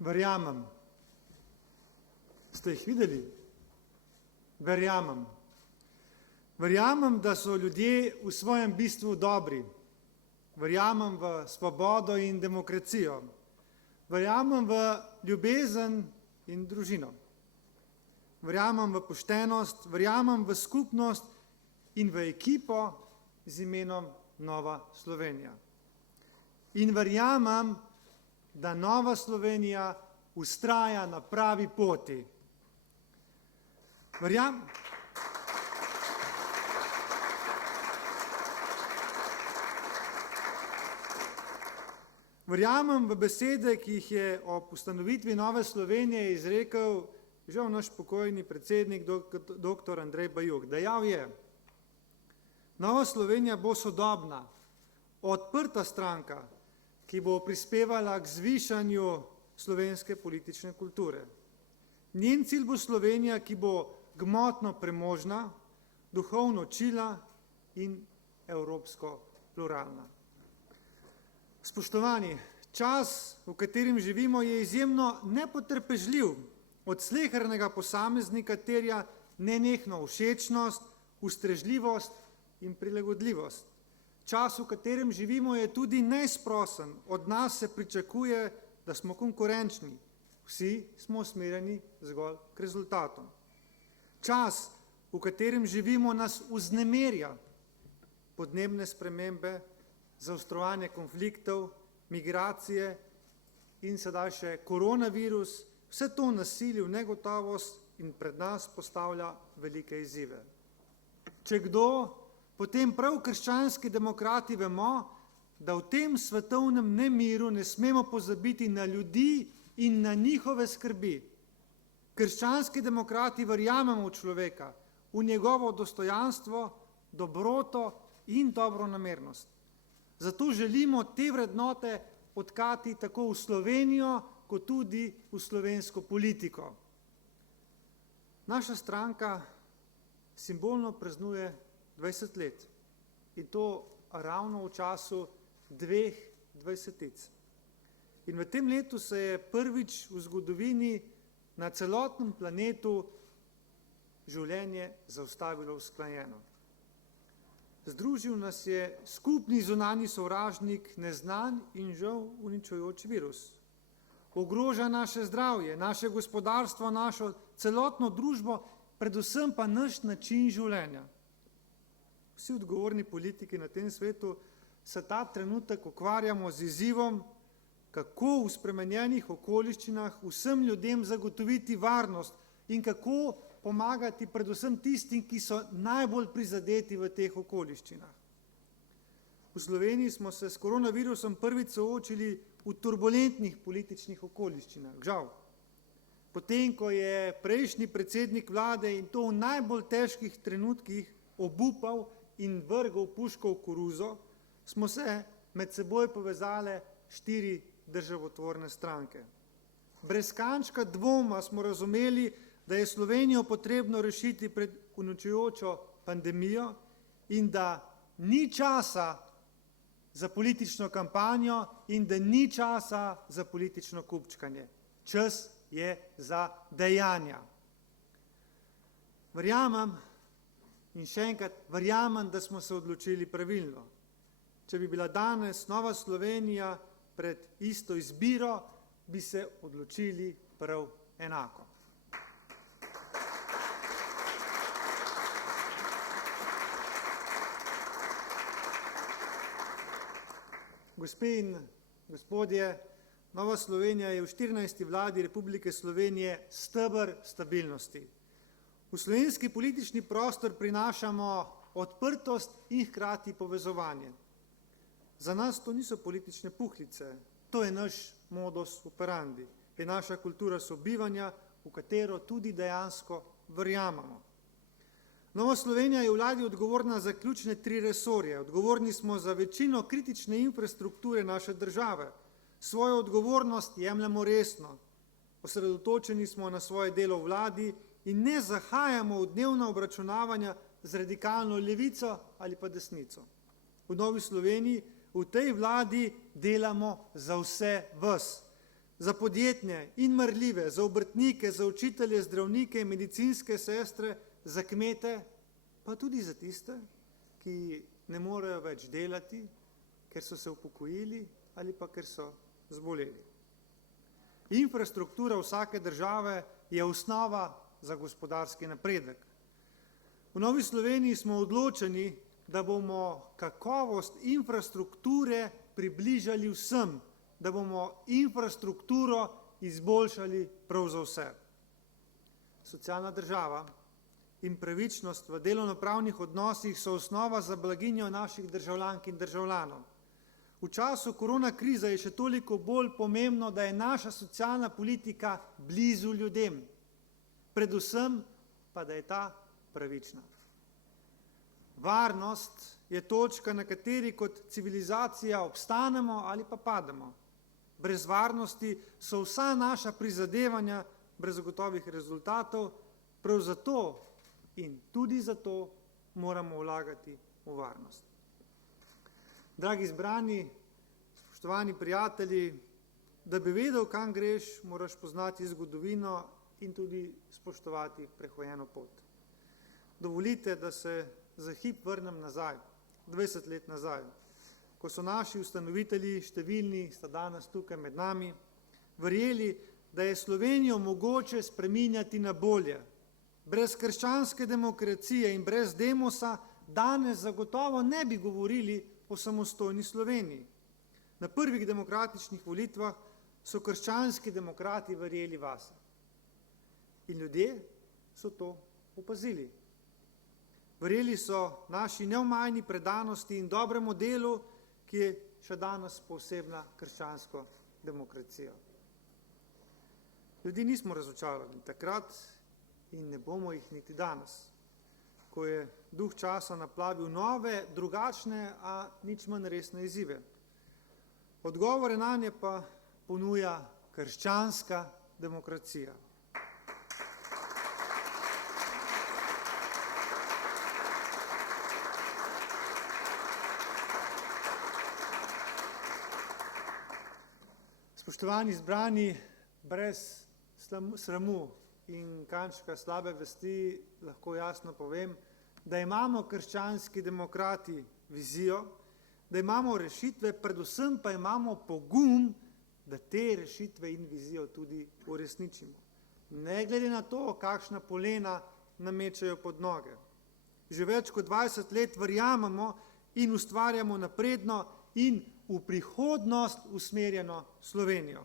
Verjamem. Ste jih videli? Verjamem. Verjamem, da so ljudje v svojem bistvu dobri. Verjamem v svobodo in demokracijo. Verjamem v ljubezen in družino. Verjamem v poštenost, verjamem v skupnost in v ekipo z imenom Nova Slovenija. In verjamem, da Nova Slovenija vztraja na pravi poti. Verjamem v besede, ki jih je ob ustanovitvi Nove Slovenije izrekel žal naš pokojni predsednik dr. Andrej Bajuk. Dejal je: Nova Slovenija bo sodobna, odprta stranka, ki bo prispevala k zvišanju slovenske politične kulture. Njen cilj bo Slovenija, ki bo gmotno premožna, duhovno čila in evropsko pluralna. Spoštovani, čas, v katerem živimo, je izjemno nepotrpežljiv. Od slehernega posameznika terja nenehno všečnost, ustrežljivost in prilagodljivost. Čas, v katerem živimo, je tudi neizprosen. Od nas se pričakuje, da smo konkurenčni. Vsi smo usmerjeni zgolj k rezultatom. Čas, v katerem živimo, nas vznemirja. Podnebne spremembe, zaostrovanje konfliktov, migracije in sedaj še koronavirus, vse to nasilje v negotovost in pred nas postavlja velike izzive. Če kdo, potem prav krščanski demokrati vemo, da v tem svetovnem nemiru ne smemo pozabiti na ljudi in na njihove skrbi. Krščanski demokrati verjamemo v človeka, v njegovo dostojanstvo, dobroto in dobronamernost. Zato želimo te vrednote odkati tako v Slovenijo, kot tudi v slovensko politiko. Naša stranka simbolno praznuje 20 let in to ravno v času 2 dvajsetic. In v tem letu se je prvič v zgodovini na celotnem planetu življenje zaustavilo usklajeno. Združil nas je skupni zunanji sovražnik, neznan in žal uničujoč virus. Ogroža naše zdravje, naše gospodarstvo, našo celotno družbo, predvsem pa naš način življenja. Vsi odgovorni politiki na tem svetu se ta trenutek ukvarjamo z izzivom, kako v spremenjenih okoliščinah vsem ljudem zagotoviti varnost in kako pomagati predvsem tistim, ki so najbolj prizadeti v teh okoliščinah. V Sloveniji smo se s koronavirusom prvič soočili v turbulentnih političnih okoliščinah, žal. Potem, ko je prejšnji predsednik vlade in to v najbolj težkih trenutkih obupal in vrgel puško v koruzo, smo se med seboj povezale 4 državotvorne stranke. Brez kančka dvoma smo razumeli, da je Slovenijo potrebno rešiti pred uničujočo pandemijo in da ni časa za politično kampanjo in da ni časa za politično kupčkanje. Čas je za dejanja. Verjamem in še enkrat verjamem, da smo se odločili pravilno. Če bi bila danes Nova Slovenija pred isto izbiro, bi se odločili prav enako. Gospe in gospodje, Nova Slovenija je v 14. vladi Republike Slovenije steber stabilnosti. V slovenski politični prostor prinašamo odprtost in hkrati povezovanje. Za nas to niso politične puhlice, to je naš modus operandi, je naša kultura sobivanja, v katero tudi dejansko verjamemo. Nova Slovenija je v vladi odgovorna za ključne 3 resorje. Odgovorni smo za večino kritične infrastrukture naše države. Svojo odgovornost jemljemo resno. Osredotočeni smo na svoje delo v vladi in ne zahajamo v dnevna obračunavanja z radikalno levico ali pa desnico. V Novi Sloveniji v tej vladi delamo za vse vas. za podjetne in marljive, za obrtnike, za učitelje, zdravnike, medicinske sestre, za kmete, pa tudi za tiste, ki ne morejo več delati, ker so se upokojili ali pa ker so zboleli. Infrastruktura vsake države je osnova za gospodarski napredek. V Novi Sloveniji smo odločeni, da bomo kakovost infrastrukture približali vsem, da bomo infrastrukturo izboljšali prav za vse. Socialna država in pravičnost v delovnopravnih odnosih so osnova za blaginjo naših državljank in državljanov. V času korona krize je še toliko bolj pomembno, da je naša socialna politika blizu ljudem, predvsem pa, da je ta pravična. Varnost je točka, na kateri kot civilizacija obstanemo ali pa pademo. Brez varnosti so vsa naša prizadevanja brez gotovih rezultatov, prav zato in tudi zato moramo vlagati v varnost. Dragi zbrani, spoštovani prijatelji, da bi vedel, kam greš, moraš poznati zgodovino in tudi spoštovati prehojeno pot. Dovolite, da se za hip vrnem nazaj, 20 let nazaj, ko so naši ustanovitelji, številni sta danes tukaj med nami, verjeli, da je Slovenijo mogoče spreminjati na bolje. Brez krščanske demokracije in brez demosa danes zagotovo ne bi govorili o samostojni Sloveniji. Na prvih demokratičnih volitvah so krščanski demokrati verjeli vase. In ljudje so to opazili. Verjeli so naši neomajni predanosti in dobremu delu, ki je še danes posebna krščansko demokracijo. Ljudi nismo razočarali takrat in ne bomo jih niti danes, ko je duh časa naplavil nove, drugačne, a nič manj resne izzive. Odgovore nanje pa ponuja krščanska demokracija. Spoštovani zbrani, brez sramu in kančka slabe vesti lahko jasno povem, da imamo krščanski demokrati vizijo, da imamo rešitve, predvsem pa imamo pogum, da te rešitve in vizijo tudi uresničimo. Ne glede na to, kakšna polena namečajo pod noge. Že več kot 20 let verjamemo in ustvarjamo napredno in v prihodnost usmerjeno Slovenijo.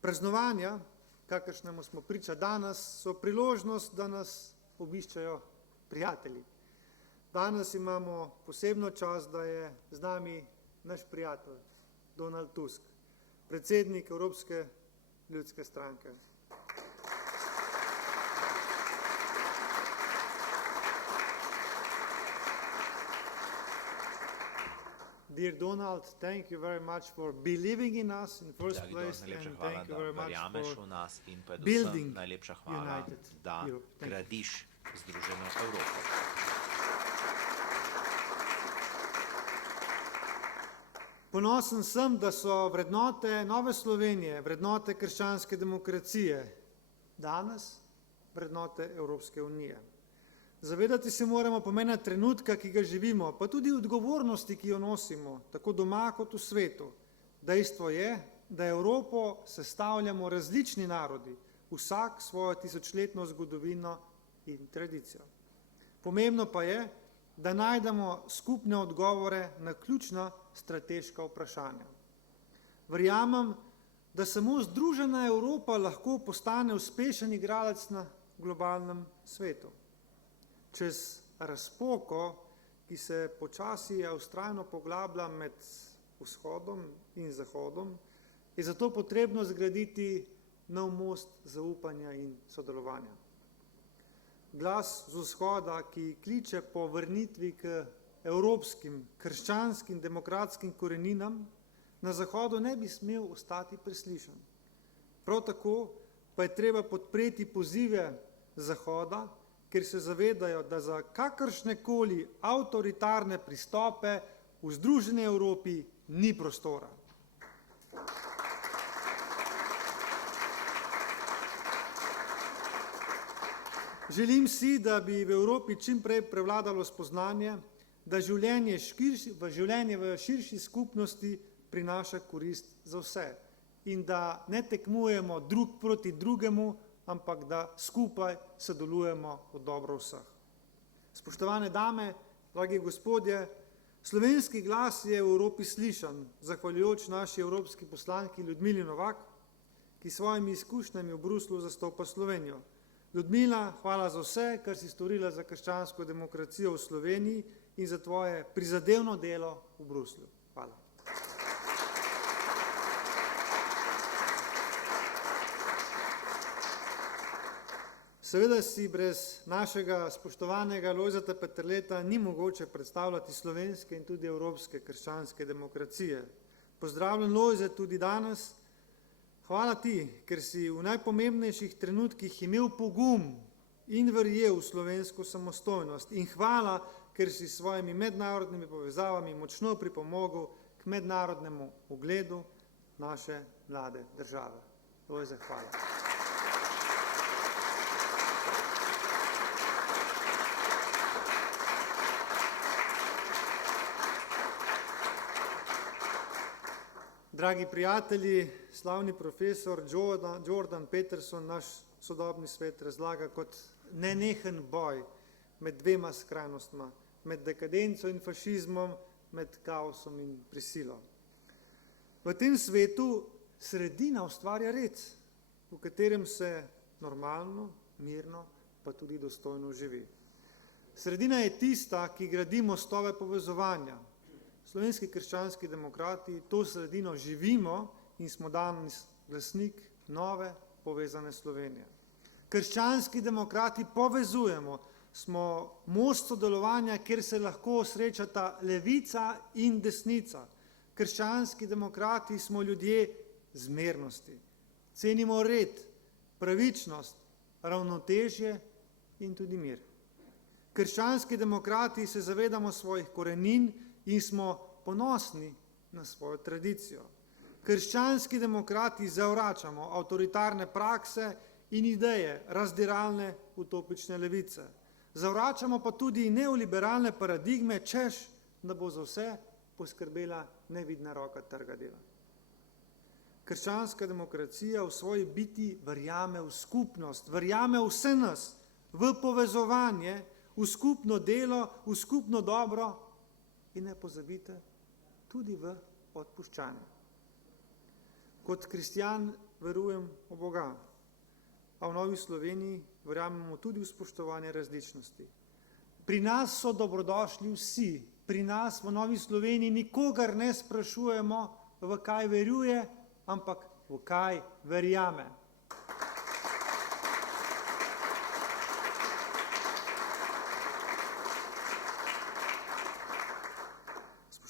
Praznovanja, kakršnemu smo priča danes, so priložnost, da nas obiščajo prijatelji. Danes imamo posebno čast, da je z nami naš prijatelj Donald Tusk, predsednik Evropske ljudske stranke. Dear Donald, thank you very much for believing in us in first place, and thank you very much for building United Europe. Gradiš Združeno Evropo. Ponosen sem, da so vrednote Nove Slovenije, vrednote krščanske demokracije, danes vrednote Evropske unije. Zavedati se moramo pomena trenutka, ki ga živimo, pa tudi odgovornosti, ki jo nosimo, tako doma kot v svetu. Dejstvo je, da Evropo sestavljamo različni narodi, vsak svojo tisočletno zgodovino in tradicijo. Pomembno pa je, da najdemo skupne odgovore na ključna strateška vprašanja. Verjamem, da samo združena Evropa lahko postane uspešen igralec na globalnem svetu. Čez razpoko, ki se počasi vztrajno poglablja med vzhodom in zahodom, je zato potrebno zgraditi nov most zaupanja in sodelovanja. Glas z vzhoda, ki kliče po vrnitvi k evropskim, krščanskim, demokratskim koreninam, na zahodu ne bi smel ostati preslišan. Prav tako pa je treba podpreti pozive zahoda, ker se zavedajo, da za kakršnekoli avtoritarne pristope v združeni Evropi ni prostora. Želim si, da bi v Evropi čim prej prevladalo spoznanje, da življenje v širši skupnosti prinaša korist za vse in da ne tekmujemo drug proti drugemu, ampak da skupaj sodelujemo v dobro vseh. Spoštovane dame, dragi gospodje, slovenski glas je v Evropi slišan, zahvaljujoč naši evropski poslanki Ljudmili Novak, ki s svojimi izkušnjami v Bruslju zastopa Slovenijo. Ljudmila, hvala za vse, kar si storila za krščansko demokracijo v Sloveniji in za tvoje prizadevno delo v Bruslju. Hvala. Seveda si brez našega spoštovanega Lojzeta Peterleta ni mogoče predstavljati slovenske in tudi evropske krščanske demokracije. Pozdravljen Lojzet tudi danes. Hvala ti, ker si v najpomembnejših trenutkih imel pogum in verjel v slovensko samostojnost. In hvala, ker si s svojimi mednarodnimi povezavami močno pripomogel k mednarodnemu ugledu naše mlade države. Lojzet, hvala. Dragi prijatelji, slavni profesor Jordan Peterson naš sodobni svet razlaga kot nenehen boj med dvema skrajnostma, med dekadenco in fašizmom, med kaosom in prisilo. V tem svetu sredina ustvarja red, v katerem se normalno, mirno, pa tudi dostojno živi. Sredina je tista, ki gradi mostove povezovanja. Slovenski krščanski demokrati to sredino živimo in smo danes glasnik nove povezane Slovenije. Krščanski demokrati povezujemo, smo most sodelovanja, kjer se lahko srečata levica in desnica. Krščanski demokrati smo ljudje zmernosti. Cenimo red, pravičnost, ravnotežje in tudi mir. Krščanski demokrati se zavedamo svojih korenin in smo ponosni na svojo tradicijo. Krščanski demokrati zavračamo avtoritarne prakse in ideje razdiralne utopične levice. Zavračamo pa tudi neoliberalne paradigme, češ, da bo za vse poskrbela nevidna roka trga dela. Krščanska demokracija v svoji biti verjame v skupnost, verjame v vse nas, v povezovanje, v skupno delo, v skupno dobro, in ne pozabite, tudi v odpuščanje. Kot kristjan verujem v Boga, a v Novi Sloveniji verjamemo tudi v spoštovanje različnosti. Pri nas so dobrodošli vsi, pri nas v Novi Sloveniji nikogar ne sprašujemo, v kaj verjuje, ampak v kaj verjame.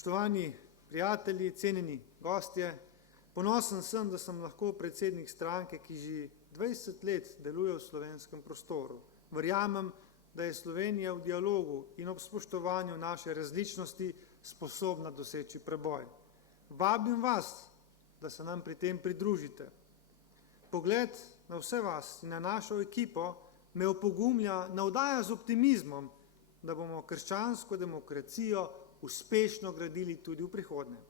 Spoštovani prijatelji, cenjeni gostje, ponosen sem, da sem lahko predsednik stranke, ki že 20 let deluje v slovenskem prostoru. Verjamem, da je Slovenija v dialogu in ob spoštovanju naše različnosti sposobna doseči preboj. Vabim vas, da se nam pri tem pridružite. Pogled na vse vas in na našo ekipo me opogumlja, navdaja z optimizmom, da bomo krščansko demokracijo uspešno gradili tudi v prihodnje.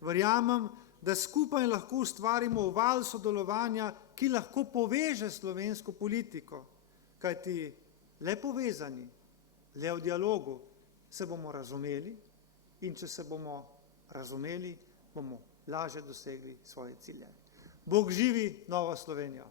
Verjamem, da skupaj lahko ustvarimo val sodelovanja, ki lahko poveže slovensko politiko, kajti le povezani, le v dialogu se bomo razumeli in če se bomo razumeli, bomo lažje dosegli svoje cilje. Bog živi, Nova Slovenija!